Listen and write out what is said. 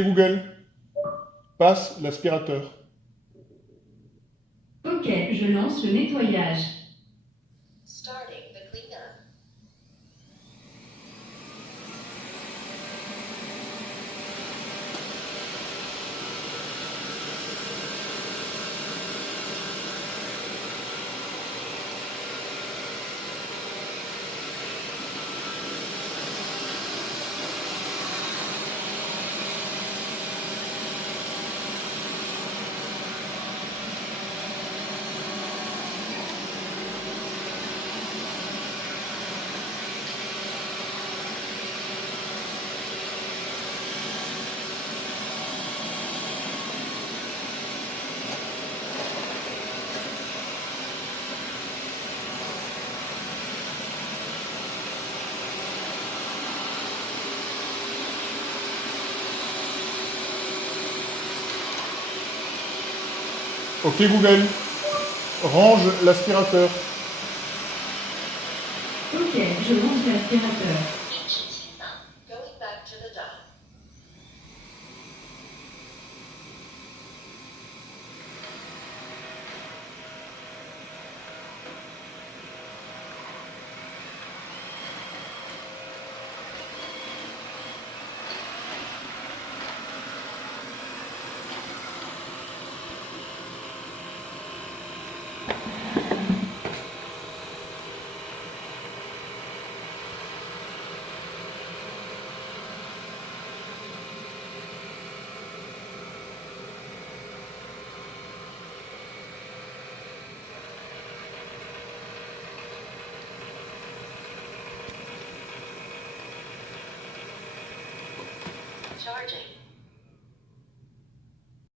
Google, passe l'aspirateur. Ok, je lance le nettoyage. Starting the cleanup. Ok Google, range l'aspirateur. Ok, je lance l'aspirateur. 一直清扫 Going back to the dock. Charging.